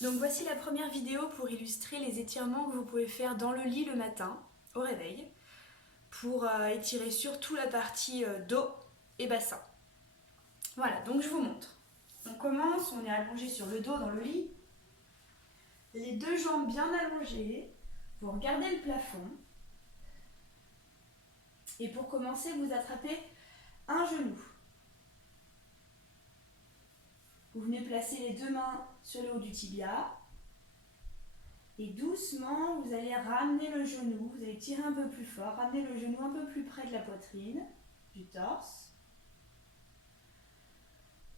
Donc voici la première vidéo pour illustrer les étirements que vous pouvez faire dans le lit le matin, au réveil, pour étirer surtout la partie dos et bassin. Voilà, donc je vous montre. On commence, on est allongé sur le dos dans le lit, les deux jambes bien allongées, vous regardez le plafond, et pour commencer, vous attrapez un genou. Vous venez placer les deux mains sur le haut du tibia, et doucement, vous allez ramener le genou, vous allez tirer un peu plus fort, ramener le genou un peu plus près de la poitrine, du torse.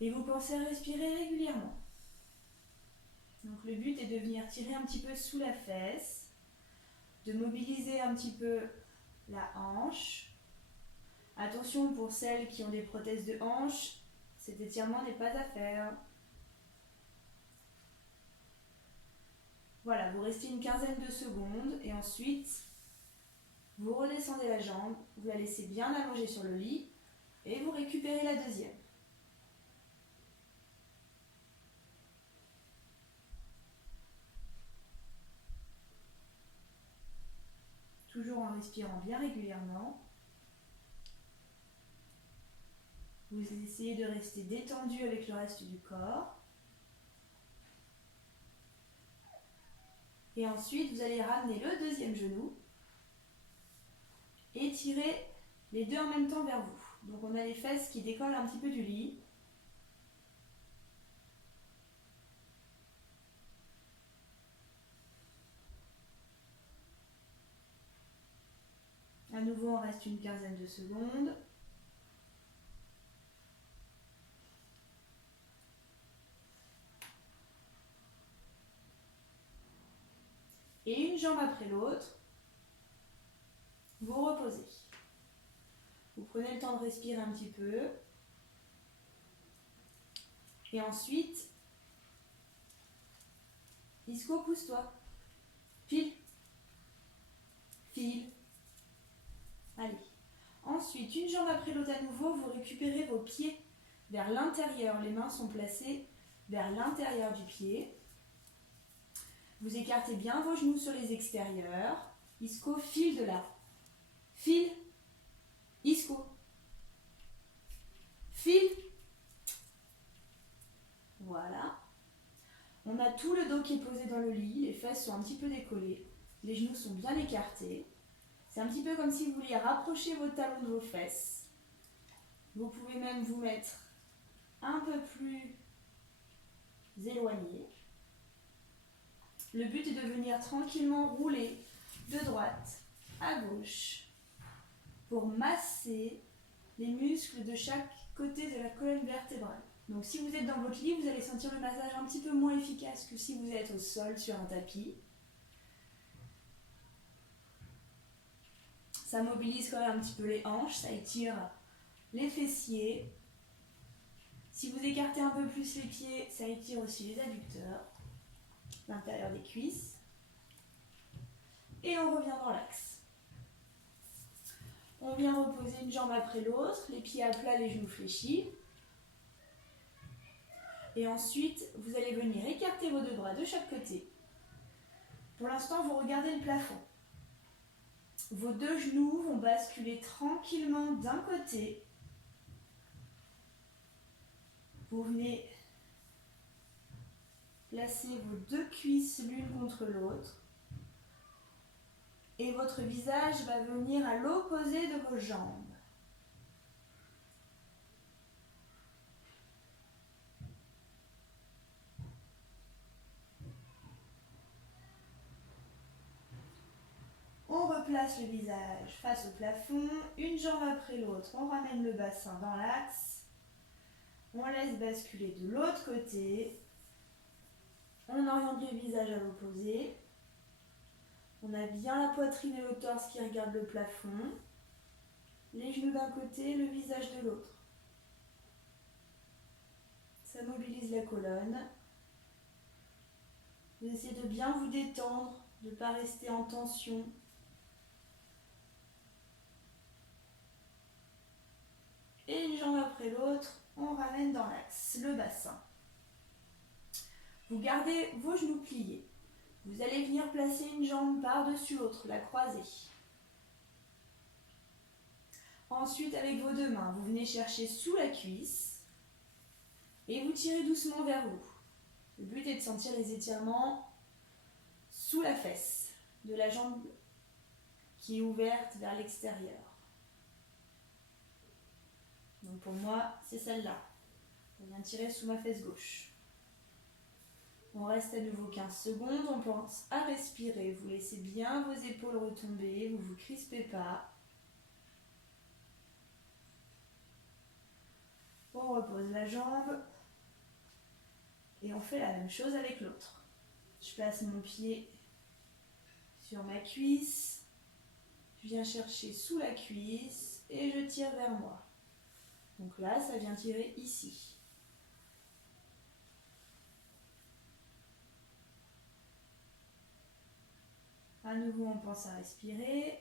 Et vous pensez à respirer régulièrement. Donc le but est de venir tirer un petit peu sous la fesse, de mobiliser un petit peu la hanche. Attention pour celles qui ont des prothèses de hanche, cet étirement n'est pas à faire. Voilà, vous restez une quinzaine de secondes et ensuite vous redescendez la jambe, vous la laissez bien allongée sur le lit et vous récupérez la deuxième. Toujours en respirant bien régulièrement. Vous essayez de rester détendu avec le reste du corps. Et ensuite, vous allez ramener le deuxième genou et tirer les deux en même temps vers vous. Donc on a les fesses qui décollent un petit peu du lit. À nouveau, on reste une quinzaine de secondes. Et une jambe après l'autre, vous reposez. Vous prenez le temps de respirer un petit peu. Et ensuite, Isco, pousse-toi. File. File. Allez. Ensuite, une jambe après l'autre à nouveau, vous récupérez vos pieds vers l'intérieur. Les mains sont placées vers l'intérieur du pied. Vous écartez bien vos genoux sur les extérieurs. Isco, file de là. File. Isco. File. Voilà. On a tout le dos qui est posé dans le lit. Les fesses sont un petit peu décollées. Les genoux sont bien écartés. C'est un petit peu comme si vous vouliez rapprocher vos talons de vos fesses. Vous pouvez même vous mettre un peu plus éloigné. Le but est de venir tranquillement rouler de droite à gauche pour masser les muscles de chaque côté de la colonne vertébrale. Donc si vous êtes dans votre lit, vous allez sentir le massage un petit peu moins efficace que si vous êtes au sol sur un tapis. Ça mobilise quand même un petit peu les hanches, ça étire les fessiers. Si vous écartez un peu plus les pieds, ça étire aussi les adducteurs, l'intérieur des cuisses. Et on revient dans l'axe. On vient reposer une jambe après l'autre, les pieds à plat, les genoux fléchis. Et ensuite, vous allez venir écarter vos deux bras de chaque côté. Pour l'instant, vous regardez le plafond. Vos deux genoux vont basculer tranquillement d'un côté. Vous venez placer vos deux cuisses l'une contre l'autre. Et votre visage va venir à l'opposé de vos jambes. On replace le visage face au plafond, une jambe après l'autre, on ramène le bassin dans l'axe, on laisse basculer de l'autre côté, on oriente le visage à l'opposé, on a bien la poitrine et le torse qui regardent le plafond, les genoux d'un côté, le visage de l'autre. Ça mobilise la colonne. Vous essayez de bien vous détendre, de ne pas rester en tension. Et une jambe après l'autre, on ramène dans l'axe, le bassin. Vous gardez vos genoux pliés. Vous allez venir placer une jambe par-dessus l'autre, la croiser. Ensuite, avec vos deux mains, vous venez chercher sous la cuisse et vous tirez doucement vers vous. Le but est de sentir les étirements sous la fesse de la jambe qui est ouverte vers l'extérieur. Donc pour moi, c'est celle-là. Je viens tirer sous ma fesse gauche. On reste à nouveau 15 secondes, on pense à respirer. Vous laissez bien vos épaules retomber, vous ne vous crispez pas. On repose la jambe et on fait la même chose avec l'autre. Je place mon pied sur ma cuisse, je viens chercher sous la cuisse et je tire vers moi. Donc là, ça vient tirer ici. À nouveau, on pense à respirer.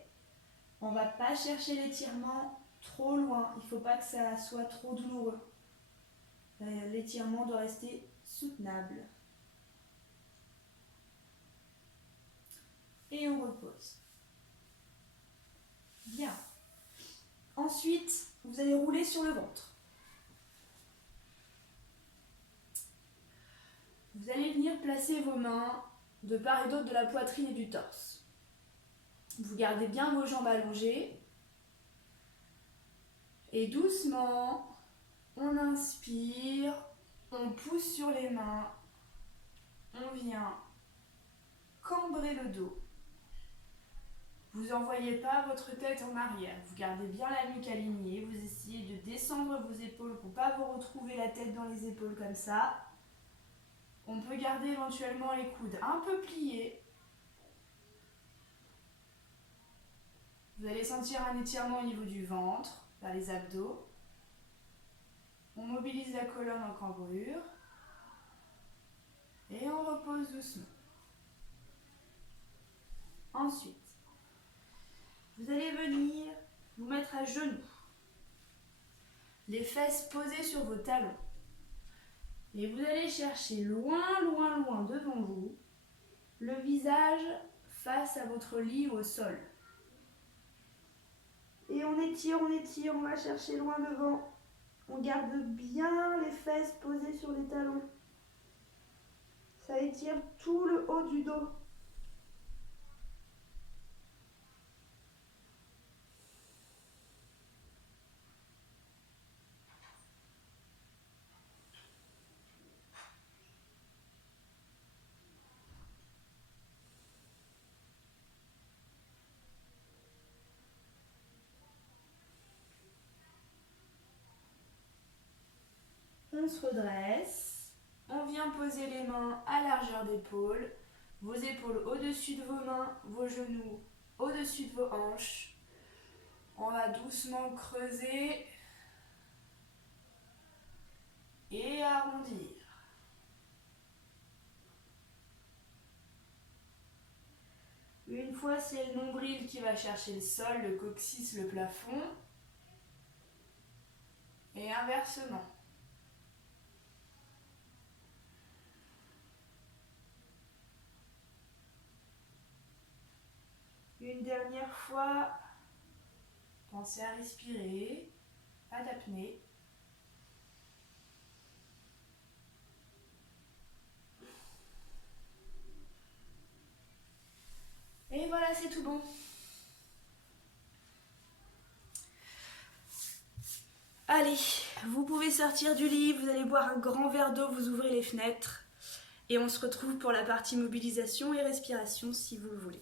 On ne va pas chercher l'étirement trop loin. Il ne faut pas que ça soit trop douloureux. L'étirement doit rester soutenable. Et on repose. Bien. Ensuite, vous allez rouler sur le ventre. Vous allez venir placer vos mains de part et d'autre de la poitrine et du torse. Vous gardez bien vos jambes allongées. Et doucement, on inspire, on pousse sur les mains, on vient cambrer le dos. Vous n'envoyez pas votre tête en arrière, vous gardez bien la nuque alignée, vous essayez de descendre vos épaules pour ne pas vous retrouver la tête dans les épaules comme ça. On peut garder éventuellement les coudes un peu pliés. Vous allez sentir un étirement au niveau du ventre, vers les abdos. On mobilise la colonne en cambrure. Et on repose doucement. Ensuite, vous allez venir vous mettre à genoux. Les fesses posées sur vos talons. Et vous allez chercher loin, loin, loin devant vous, le visage face à votre lit ou au sol. Et on étire, on va chercher loin devant. On garde bien les fesses posées sur les talons. Ça étire tout le haut du dos. On se redresse, on vient poser les mains à largeur d'épaule, vos épaules au-dessus de vos mains, vos genoux au-dessus de vos hanches. On va doucement creuser et arrondir. Une fois, c'est le nombril qui va chercher le sol, le coccyx, le plafond. Et inversement. Une dernière fois, pensez à respirer, pas d'apnée. Et voilà, c'est tout bon. Allez, vous pouvez sortir du lit, vous allez boire un grand verre d'eau, vous ouvrez les fenêtres. Et on se retrouve pour la partie mobilisation et respiration si vous le voulez.